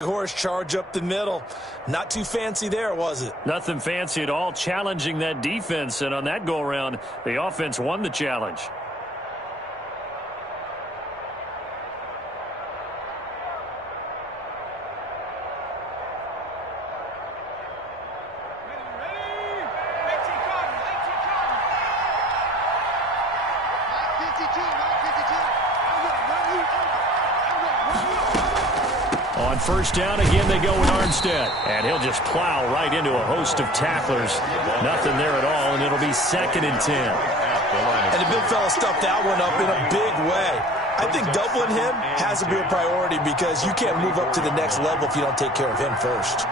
Horse charge up the middle. Not too fancy there, was it? Nothing fancy at all, challenging that defense, and on that go-around, the offense won the challenge. On first down, again, they go with Armstead. And he'll just plow right into a host of tacklers. Nothing there at all, and it'll be 2nd and 10. And the big fella stuffed that one up in a big way. I think doubling him has a real priority because you can't move up to the next level if you don't take care of him first.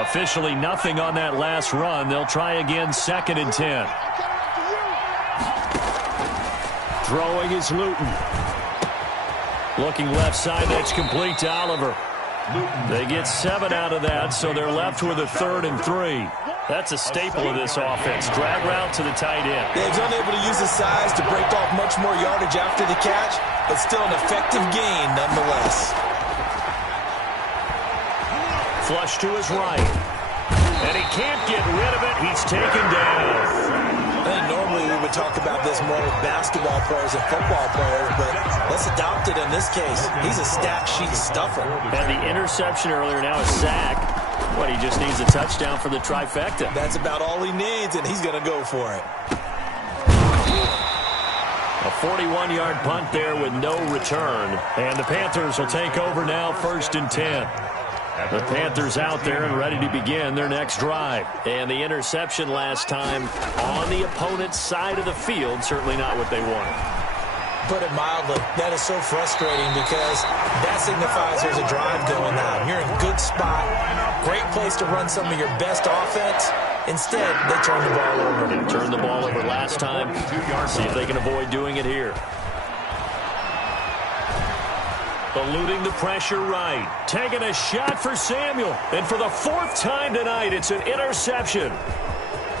Officially nothing on that last run. They'll try again, 2nd and 10. Throwing is Luton. Looking left side, that's complete to Oliver. They get 7 out of that, so they're left with a 3rd and 3. That's a staple of this offense. Drag route to the tight end. Yeah, he's unable to use his size to break off much more yardage after the catch, but still an effective gain nonetheless. Flush to his right. And he can't get rid of it. He's taken down. I think normally we would talk about this more with basketball players and football players, but let's adopt it in this case. He's a stat sheet stuffer. And the interception earlier, now a sack. What, he just needs a touchdown for the trifecta. That's about all he needs, and he's going to go for it. A 41-yard punt there with no return. And the Panthers will take over now, 1st and 10. The Panthers out there and ready to begin their next drive. And the interception last time on the opponent's side of the field, certainly not what they wanted. Put it mildly, that is so frustrating because that signifies there's a drive going on. You're in a good spot, great place to run some of your best offense. Instead, they turn the ball over. They turned the ball over last time. See if they can avoid doing it here. Eluding the pressure right. Taking a shot for Samuel. And for the 4th time tonight, it's an interception.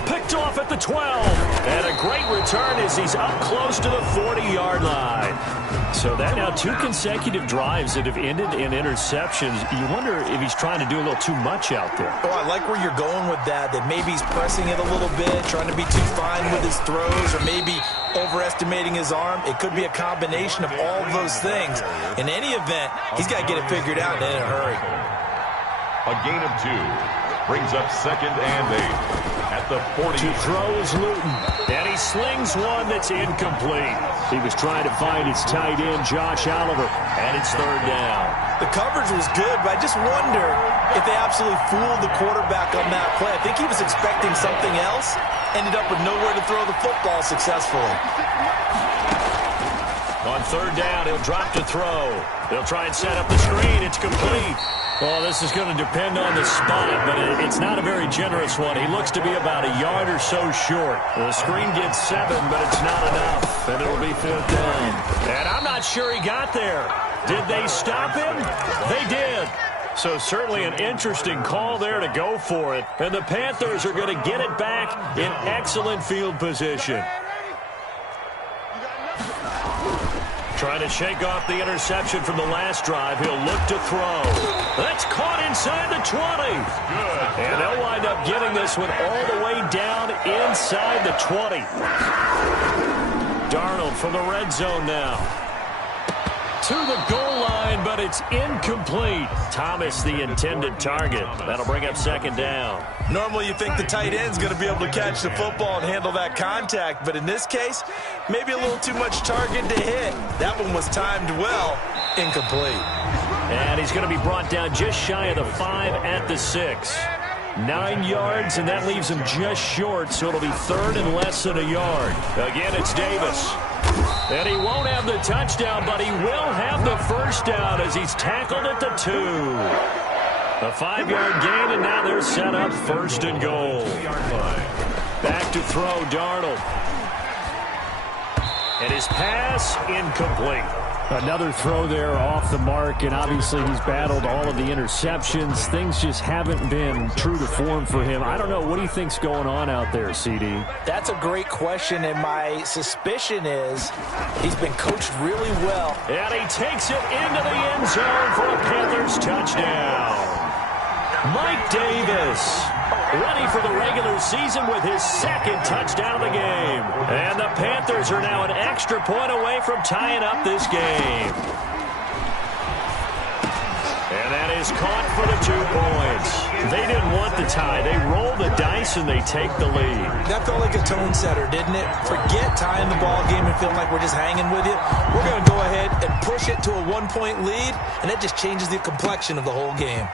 Picked off at the 12. And a great return as he's up close to the 40-yard line. So that now 2 consecutive drives that have ended in interceptions. You wonder if he's trying to do a little too much out there. Oh, I like where you're going with that maybe he's pressing it a little bit, trying to be too fine with his throws, or maybe overestimating his arm. It could be a combination of all of those things. In any event, he's got to get it figured out in a hurry. A gain of 2 brings up 2nd and 8. At the 40. To throw is Luton. And he slings one that's incomplete. He was trying to find his tight end, Josh Oliver, and it's 3rd down. The coverage was good, but I just wonder if they absolutely fooled the quarterback on that play. I think he was expecting something else, ended up with nowhere to throw the football successfully. On 3rd down, he'll drop to throw. They'll try and set up the screen. It's complete. Well, this is going to depend on the spot, but it's not a very generous one. He looks to be about a yard or so short. The screen gets 7, but it's not enough, and it'll be 4th down. And I'm not sure he got there. Did they stop him? They did. So certainly an interesting call there to go for it. And the Panthers are going to get it back in excellent field position. Trying to shake off the interception from the last drive. He'll look to throw. That's caught inside the 20. Good. And they'll wind up getting this one all the way down inside the 20. Darnold from the red zone now. To the goal line, but it's incomplete. Thomas, the intended target. That'll bring up 2nd down. Normally you think the tight end's going to be able to catch the football and handle that contact, but in this case, maybe a little too much target to hit. That one was timed well. Incomplete. And he's going to be brought down just shy of the 5 at the 6. 9 yards, and that leaves him just short, so it'll be 3rd and less than a yard. Again, it's Davis. And he won't have the touchdown, but he will have the 1st down as he's tackled at the 2. A 5-yard gain, and now they're set up 1st and goal. Back to throw, Darnold. And his pass incomplete. Another throw there off the mark, and obviously he's battled all of the interceptions. Things just haven't been true to form for him. I don't know. What do you think's going on out there, CD? That's a great question, and my suspicion is he's been coached really well. And he takes it into the end zone for a Panthers touchdown. Mike Davis, ready for the regular season with his second touchdown of the game. And the Panthers are now an extra point away from tying up this game. And that is caught for the 2 points. They didn't want the tie. They roll the dice and they take the lead. That felt like a tone setter, didn't it? Forget tying the ball game and feeling like we're just hanging with you. We're going to go ahead and push it to a 1-point lead, and that just changes the complexion of the whole game.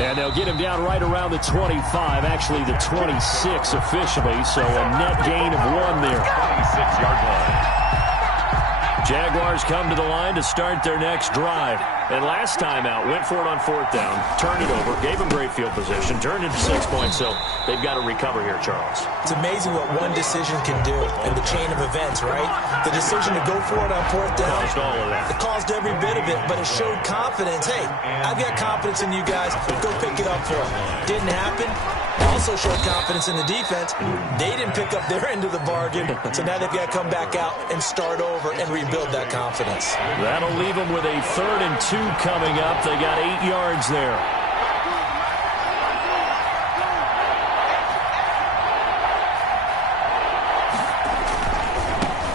And they'll get him down right around the 25, actually the 26 officially, so a net gain of 1 there. 26-yard line. Jaguars come to the line to start their next drive. And last time out, went for it on 4th down, turned it over, gave them great field position, turned it to 6 points, so they've got to recover here, Charles. It's amazing what one decision can do in the chain of events, right? The decision to go for it on 4th down. Caused all of that. It caused every bit of it, but it showed confidence. Hey, I've got confidence in you guys. Go pick it up for them. Didn't happen. Also showed confidence in the defense. They didn't pick up their end of the bargain, so now they've got to come back out and start over and rebuild that confidence. That'll leave them with a 3rd and 2 coming up. They got 8 yards there.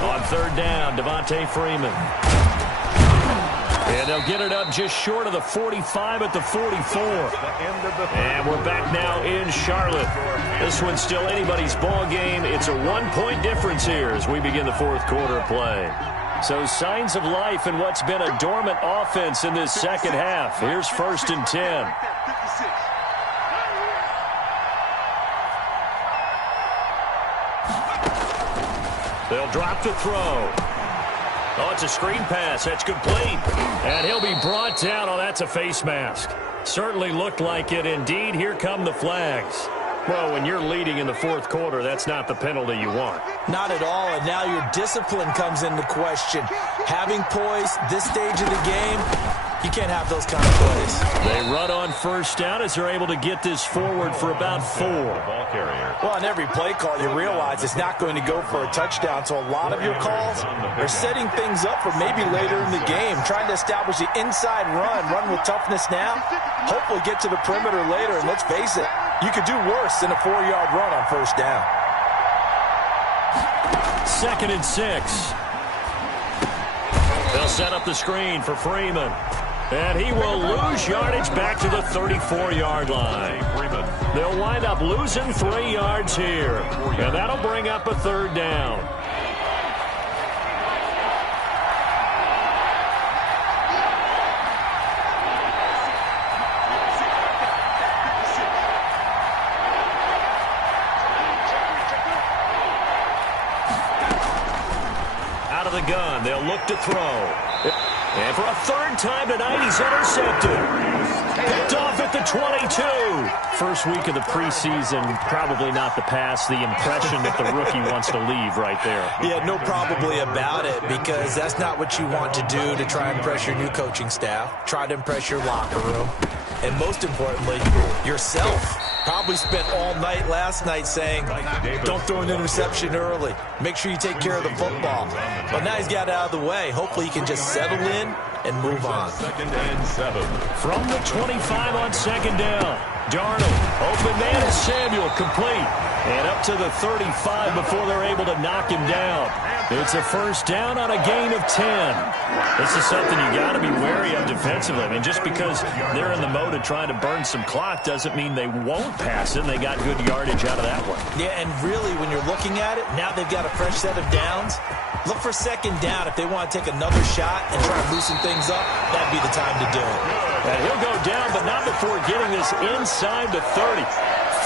On 3rd down, Devontae Freeman. And they'll get it up just short of the 45 at the 44. And we're back now in Charlotte. This one's still anybody's ball game. It's a 1-point difference here as we begin the 4th quarter of play. So signs of life in what's been a dormant offense in this second half. Here's 1st and 10. They'll drop the throw. Oh, it's a screen pass. That's complete. And he'll be brought down. Oh, that's a face mask. Certainly looked like it. Indeed, here come the flags. Well, when you're leading in the 4th quarter, that's not the penalty you want. Not at all, and now your discipline comes into question. Having poise this stage of the game, you can't have those kind of plays. They run on 1st down as they're able to get this forward for about 4. Ball carrier. Well, on every play call, you realize it's not going to go for a touchdown, so a lot of your calls are setting things up for maybe later in the game, trying to establish the inside run with toughness now, hopefully get to the perimeter later, and let's face it, you could do worse than a 4-yard run on 1st down. 2nd and 6. They'll set up the screen for Freeman. And he will lose yardage back to the 34-yard line. They'll wind up losing 3 yards here. And that'll bring up a 3rd down. Out of the gun, they'll look to throw. And for a 3rd time tonight, he's intercepted. Picked off at the 22. First week of the preseason, probably not the pass, the impression that the rookie wants to leave right there. Yeah, no probably about it, because that's not what you want to do to try and impress your new coaching staff. Try to impress your locker room. And most importantly, yourself. Probably spent all night last night saying, don't throw an interception early. Make sure you take care of the football. But now he's got it out of the way. Hopefully he can just settle in and move on. 2nd and 7. From the 25 on 2nd down. Darnold, open man is Samuel, complete. And up to the 35 before they're able to knock him down. It's a 1st down on a gain of 10. This is something you got to be wary of defensively. I mean, just because they're in the mode of trying to burn some clock doesn't mean they won't pass it, and they got good yardage out of that one. Yeah, and really, when you're looking at it, now they've got a fresh set of downs. Look for 2nd down if they want to take another shot and try to loosen things up. That'd be the time to do it. And he'll go down, but not before getting this inside the 30.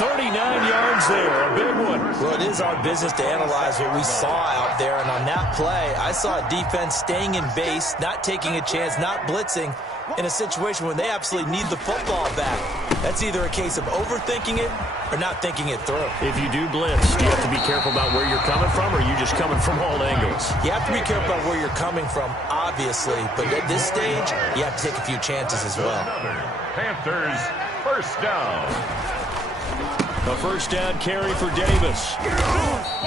39 yards there, a big one. Well, it is our business to analyze what we saw out there, and on that play, I saw a defense staying in base, not taking a chance, not blitzing, in a situation when they absolutely need the football back. That's either a case of overthinking it or not thinking it through. If you do blitz, do you have to be careful about where you're coming from, or are you just coming from all angles? You have to be careful about where you're coming from, obviously, but at this stage, you have to take a few chances as well. Panthers first down. A first down carry for Davis.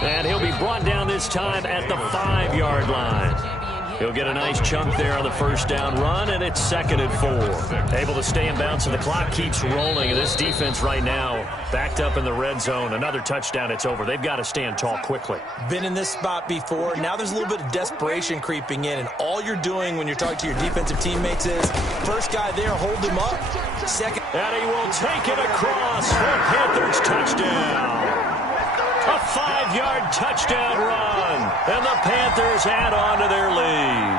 And he'll be brought down this time at the 5-yard line. He'll get a nice chunk there on the first down run, and it's 2nd and 4. Able to stay in bounds, and the clock keeps rolling. And this defense right now backed up in the red zone. Another touchdown, it's over. They've got to stand tall quickly. Been in this spot before. Now there's a little bit of desperation creeping in, and all you're doing when you're talking to your defensive teammates is, first guy there, hold him up. Second. And he will take it across for a Panthers touchdown. A 5-yard touchdown run, and the Panthers add on to their lead.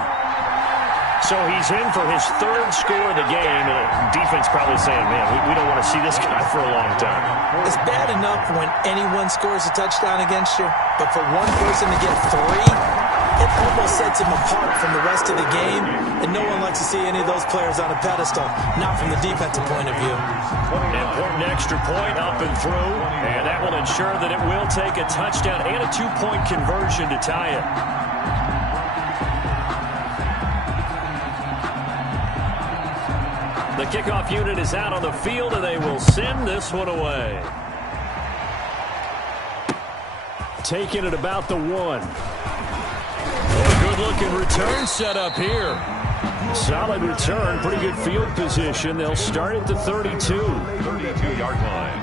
So he's in for his 3rd score of the game, and the defense probably saying, man, we don't want to see this guy for a long time. It's bad enough when anyone scores a touchdown against you, but for one person to get 3, it almost sets him apart from the rest of the game, and no one likes to see any of those players on a pedestal, not from the defensive point of view. Important extra point up and through, and that will ensure that it will take a touchdown and a 2-point conversion to tie it. The kickoff unit is out on the field, and they will send this one away. Taking it about the 1. Good-looking return set up here. Solid return, pretty good field position. They'll start at the 32. 32-yard line.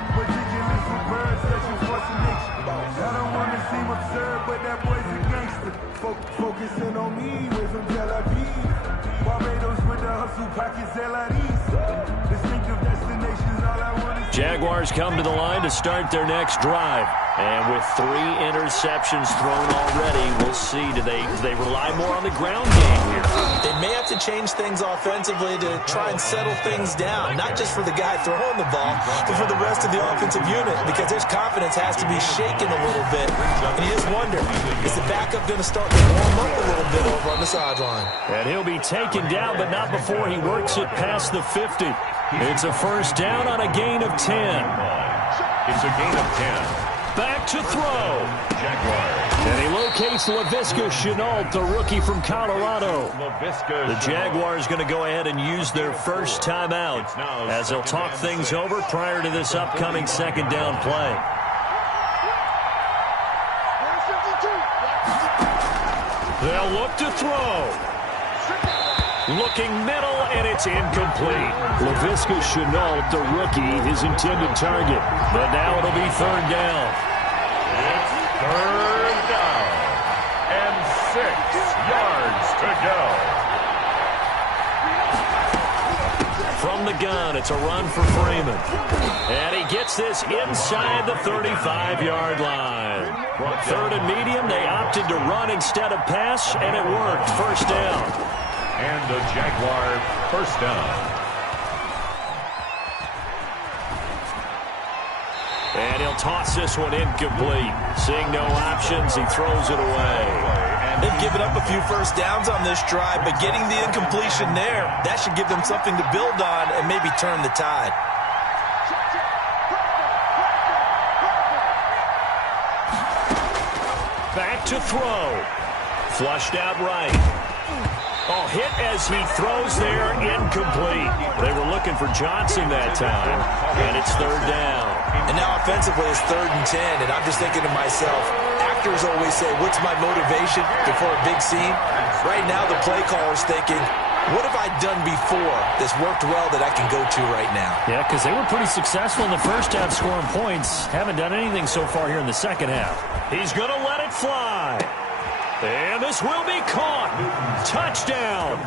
Focusing on me with some Tel Aviv. Barbados with the hustle pockets, distinctive destinations, all I want is Jaguars come to the line to start their next drive. And with 3 interceptions thrown already, we'll see. Do they rely more on the ground game here? They may have to change things offensively to try and settle things down, not just for the guy throwing the ball, but for the rest of the offensive unit, because his confidence has to be shaken a little bit. And you just wonder, is the backup going to start to warm up a little bit over on the sideline? And he'll be taken down, but not before he works it past the 50. It's a first down on a gain of 10. It's a gain of 10. Back to throw. Jaguars. And he locates Laviska Shenault, the rookie from Colorado. The Jaguars going to go ahead and use their first timeout as they'll talk things over prior to this upcoming 2nd down play. They'll look to throw. Looking middle, and it's incomplete. Laviska Shenault, the rookie, his intended target. But now it'll be 3rd down. It's 3rd down. And 6 yards to go. From the gun, it's a run for Freeman. And he gets this inside the 35-yard line. 3rd and medium, they opted to run instead of pass, and it worked. First down. And the Jaguar first down. And he'll toss this one incomplete. Seeing no options, he throws it away. They've given up a few first downs on this drive, but getting the incompletion there, that should give them something to build on and maybe turn the tide. Back to throw. Flushed out right. Oh, hit as he throws there, incomplete. They were looking for Johnson that time, and it's 3rd down. And now offensively it's 3rd and 10, and I'm just thinking to myself, actors always say, what's my motivation before a big scene? Right now the play caller's thinking, what have I done before that's worked well that I can go to right now? Yeah, because they were pretty successful in the first half scoring points. Haven't done anything so far here in the second half. He's going to let it fly. And this will be caught. Touchdown.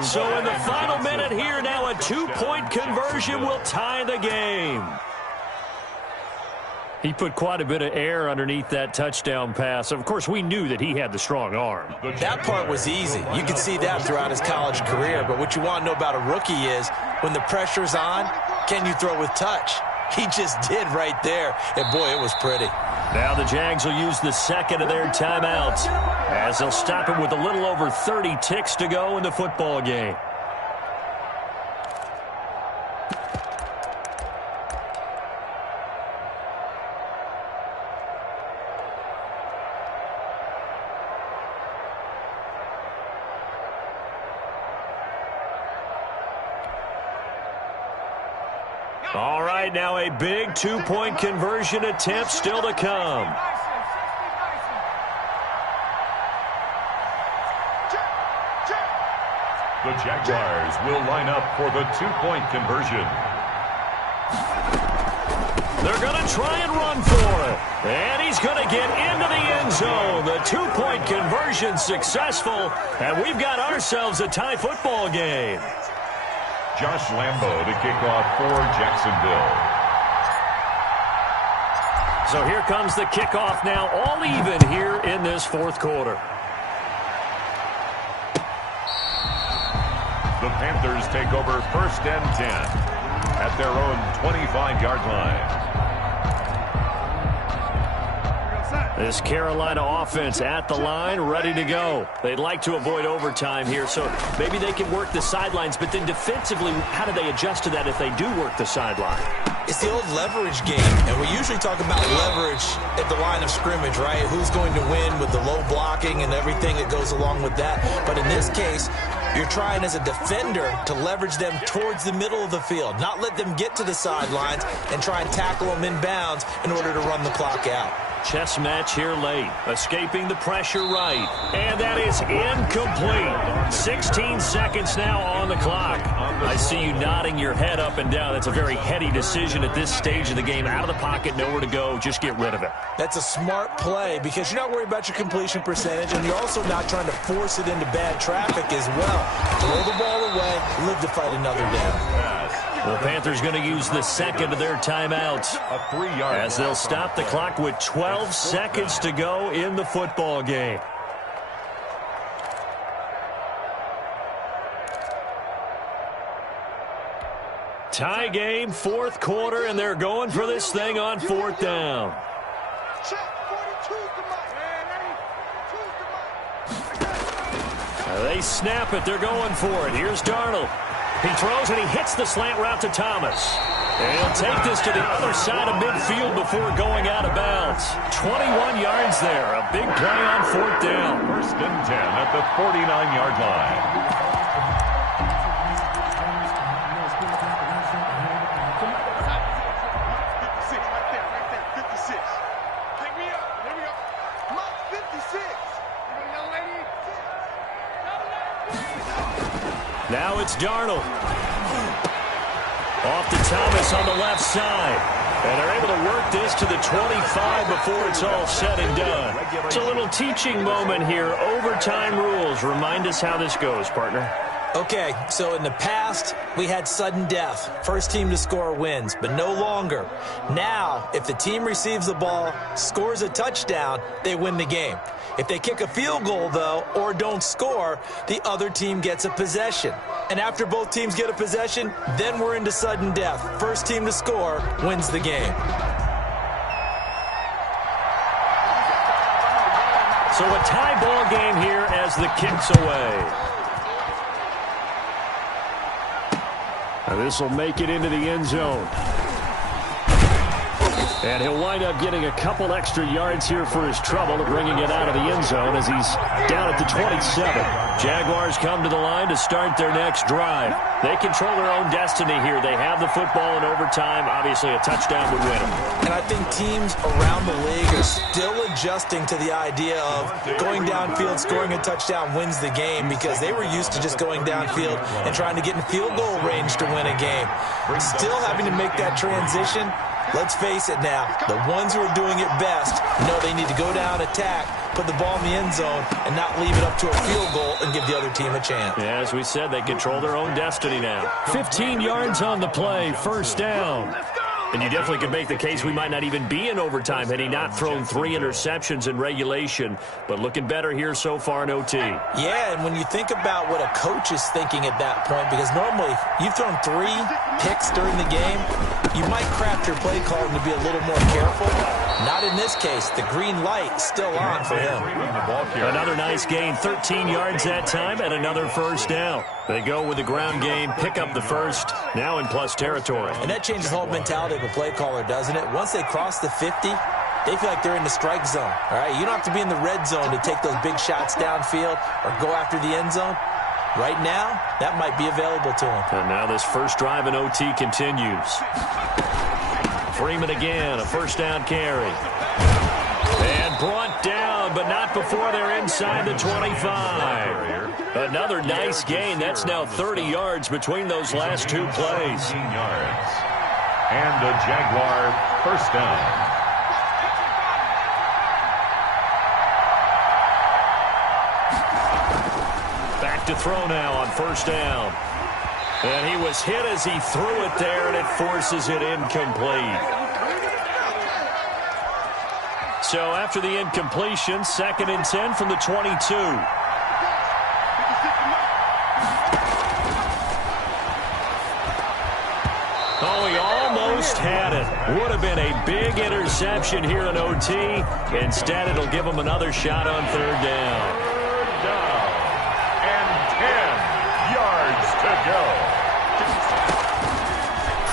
So in the final minute here now, a 2-point conversion will tie the game. He put quite a bit of air underneath that touchdown pass. Of course, we knew that he had the strong arm. That part was easy. You could see that throughout his college career. But what you want to know about a rookie is when the pressure's on, can you throw with touch? he just did right there. And, boy, it was pretty. Now the Jags will use the second of their timeouts as they'll stop it with a little over 30 ticks to go in the football game. All right, now a big two-point conversion attempt still to come. The Jaguars will line up for the two-point conversion. They're going to try and run for it. And he's going to get into the end zone. The two-point conversion successful. And we've got ourselves a tie football game. Josh Lambo to kick off for Jacksonville. So here comes the kickoff now, all even here in this fourth quarter. The Panthers take over 1st and 10 at their own 25-yard line. This Carolina offense at the line, ready to go. They'd like to avoid overtime here, so maybe they can work the sidelines, but then defensively, how do they adjust to that if they do work the sideline? It's the old leverage game, and we usually talk about leverage at the line of scrimmage, right? Who's going to win with the low blocking and everything that goes along with that. But in this case, you're trying as a defender to leverage them towards the middle of the field, not let them get to the sidelines and try and tackle them in bounds in order to run the clock out. Chess match here late. Escaping the pressure right. And that is incomplete. 16 seconds now on the clock. I see you nodding your head up and down. That's a very heady decision at this stage of the game. Out of the pocket, nowhere to go. Just get rid of it. That's a smart play because you're not worried about your completion percentage, and you're also not trying to force it into bad traffic as well. Throw the ball away, live to fight another down. The Panthers going to use the second of their timeouts as they'll stop the clock with 12 seconds to go in the football game. Tie game, fourth quarter, and they're going for this thing on 4th down. They snap it. They're going for it. Here's Darnold. He throws and he hits the slant route to Thomas. And he'll take this to the other side of midfield before going out of bounds. 21 yards there. A big play on 4th down. 1st and 10 at the 49-yard line. Now it's Darnold. Off to Thomas on the left side. And they're able to work this to the 25 before it's all said and done. It's a little teaching moment here. Overtime rules. Remind us how this goes, partner. Okay, so in the past, we had sudden death. First team to score wins, but no longer. Now, if the team receives the ball, scores a touchdown, they win the game. If they kick a field goal, though, or don't score, the other team gets a possession. And after both teams get a possession, then we're into sudden death. First team to score wins the game. So a tie ball game here as the kick's away. This will make it into the end zone. And he'll wind up getting a couple extra yards here for his trouble, bringing it out of the end zone as he's down at the 27. Jaguars come to the line to start their next drive. They control their own destiny here. They have the football in overtime. Obviously, a touchdown would win them. And I think teams around the league are still adjusting to the idea of going downfield, scoring a touchdown wins the game, because they were used to just going downfield and trying to get in field goal range to win a game. Still having to make that transition. Let's face it now, the ones who are doing it best know they need to go down, attack, put the ball in the end zone, and not leave it up to a field goal and give the other team a chance. Yeah, as we said, they control their own destiny now. 15 yards on the play, first down. And you definitely could make the case we might not even be in overtime had he not thrown 3 interceptions in regulation. But looking better here so far in OT. Yeah, and when you think about what a coach is thinking at that point, because normally you've thrown 3 picks during the game, you might craft your play calling to be a little more careful. Not in this case. The green light still on for him. Another nice gain, 13 yards that time, and another first down. They go with the ground game, pick up the first, now in plus territory. And that changes the whole mentality of a play caller, doesn't it? Once they cross the 50, they feel like they're in the strike zone. All right, you don't have to be in the red zone to take those big shots downfield or go after the end zone. Right now, that might be available to him. And now this first drive in OT continues. Freeman again, a first down carry. And brought down, but not before they're inside the 25. Another nice gain. That's now 30 yards between those last two plays. Yards. And the Jaguar first down. To throw now on first down. And he was hit as he threw it there, and it forces it incomplete. So after the incompletion, 2nd and 10 from the 22. Oh, he almost had it. Would have been a big interception here in OT. Instead, it'll give him another shot on third down. To go.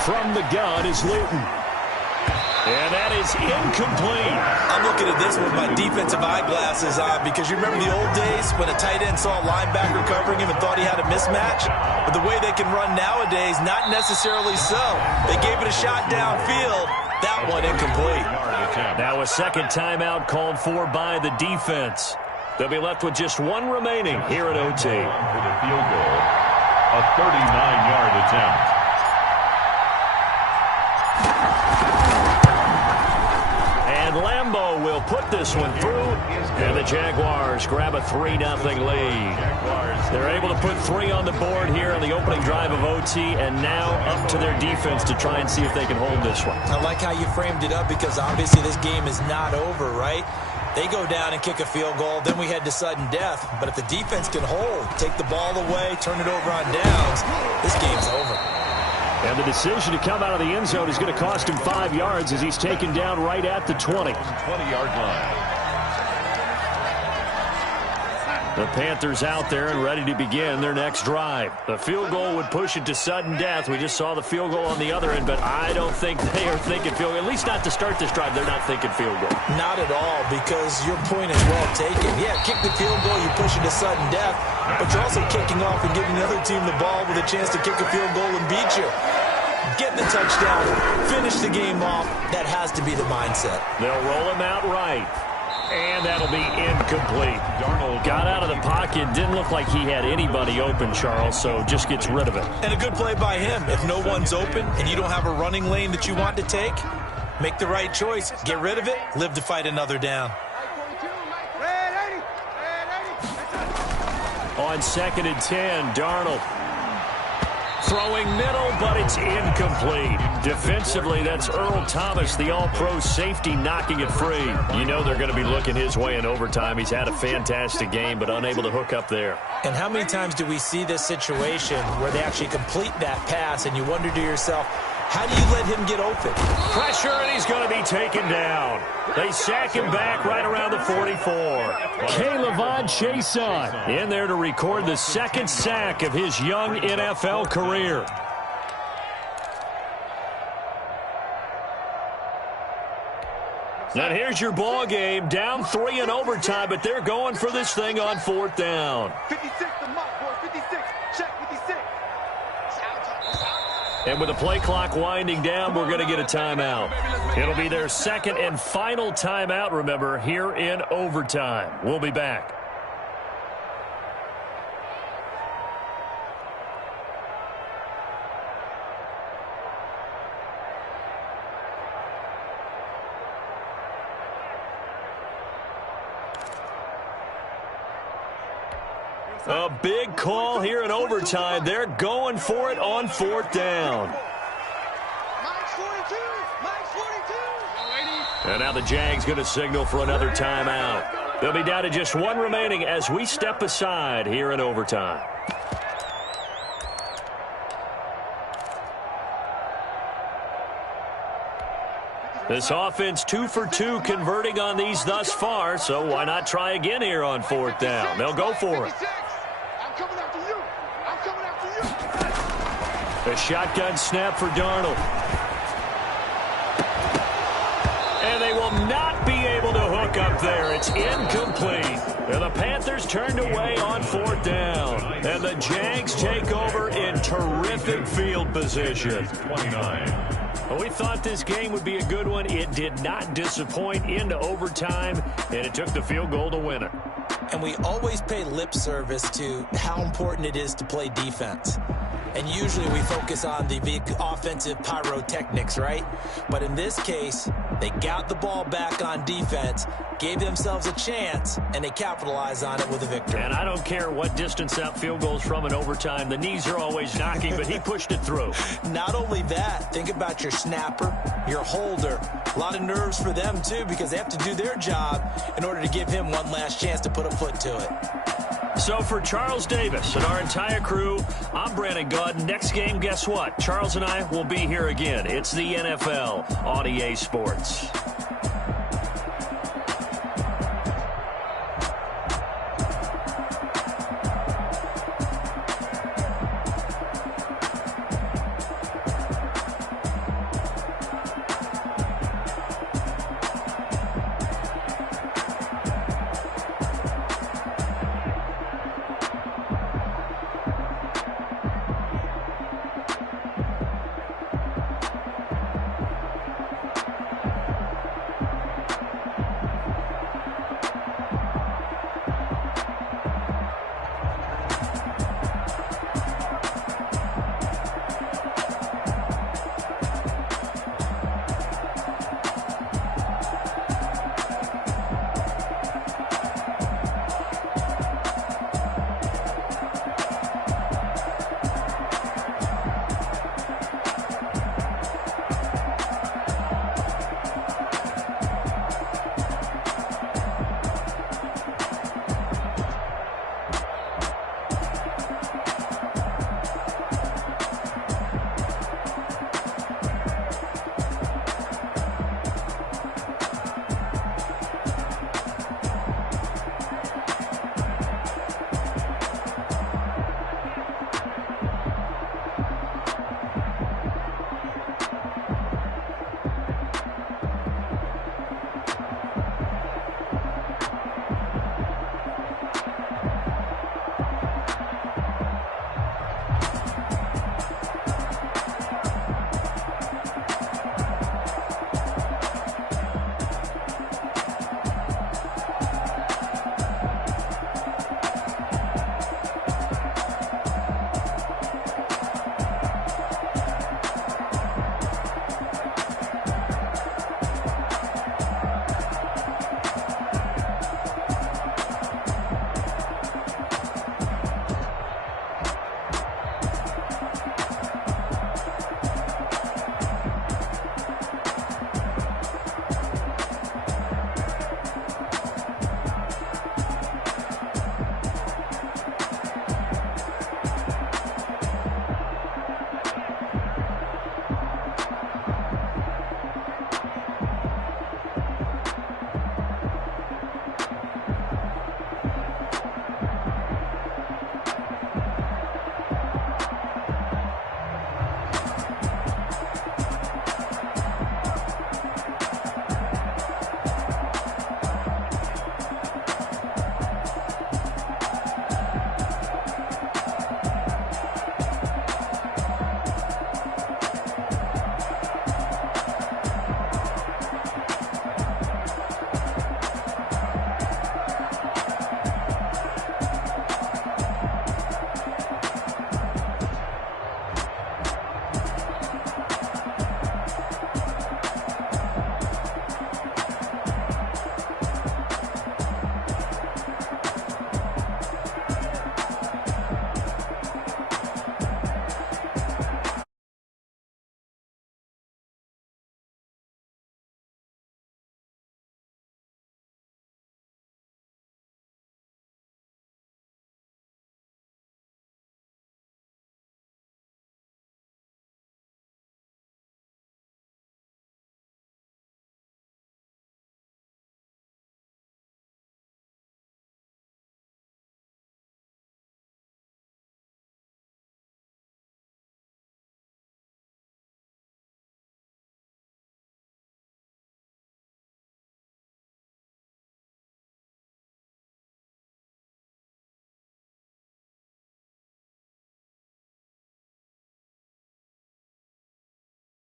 From the gun is Luton. And that is incomplete. I'm looking at this with my defensive eyeglasses on because you remember the old days when a tight end saw a linebacker covering him and thought he had a mismatch? But the way they can run nowadays, not necessarily so. They gave it a shot downfield. That one incomplete. Now a second timeout called for by the defense. They'll be left with just one remaining here at OT. For the field goal. A 39-yard attempt. And Lambeau will put this one through. And the Jaguars grab a 3-0 lead. They're able to put 3 on the board here on the opening drive of OT. And now up to their defense to try and see if they can hold this one. I like how you framed it up because obviously this game is not over, right? They go down and kick a field goal, then we head to sudden death. But if the defense can hold, take the ball away, turn it over on downs, this game's over. And the decision to come out of the end zone is going to cost him 5 yards as he's taken down right at the 20. 20-yard line. The Panthers out there and ready to begin their next drive. The field goal would push it to sudden death. We just saw the field goal on the other end, but I don't think they are thinking field goal. At least not to start this drive. They're not thinking field goal. Not at all, because your point is well taken. Yeah, kick the field goal, you push it to sudden death, but you're also kicking off and giving the other team the ball with a chance to kick a field goal and beat you. Getting the touchdown, finish the game off, that has to be the mindset. They'll roll him out right. And that'll be incomplete. Darnold got out of the pocket. Didn't look like he had anybody open, Charles, so just gets rid of it. And a good play by him. If no one's open and you don't have a running lane that you want to take, make the right choice. Get rid of it. Live to fight another down. On 2nd and 10, Darnold. Throwing middle, but it's incomplete. Defensively, that's Earl Thomas, the all-pro safety, knocking it free. You know they're going to be looking his way in overtime. He's had a fantastic game, but unable to hook up there. And how many times do we see this situation where they actually complete that pass, and you wonder to yourself, how do you let him get open? Pressure, and he's going to be taken down. They sack him back right around the 44. K'Lavon Chaisson in there to record the 2nd sack of his young NFL career. And here's your ball game. Down 3 in overtime, but they're going for this thing on 4th down. 56, the mark, boy. 56. Check 56. And with the play clock winding down, we're going to get a timeout. It'll be their 2nd and final timeout, remember, here in overtime. We'll be back. A big call here in overtime. They're going for it on 4th down. And now the Jags going to signal for another timeout. They'll be down to just one remaining as we step aside here in overtime. This offense 2 for 2 converting on these thus far, so why not try again here on 4th down? They'll go for it. I'm coming after you. I'm coming after you. A shotgun snap for Darnold. And they will not be able to hook up there. It's incomplete. And the Panthers turned away on 4th down. And the Jags take over in terrific field position. 29. Well, we thought this game would be a good one. It did not disappoint into overtime, and it took the field goal to win it. And we always pay lip service to how important it is to play defense. And usually we focus on the big offensive pyrotechnics, right? But in this case, they got the ball back on defense, gave themselves a chance, and they capitalized on it with a victory. And I don't care what distance that field goes from in overtime. The knees are always knocking, but he pushed it through. Not only that, think about your snapper, your holder. A lot of nerves for them, too, because they have to do their job in order to give him one last chance to put a foot to it. So for Charles Davis and our entire crew, I'm Brandon Gaudin. Next game, guess what? Charles and I will be here again. It's the NFL on EA Sports.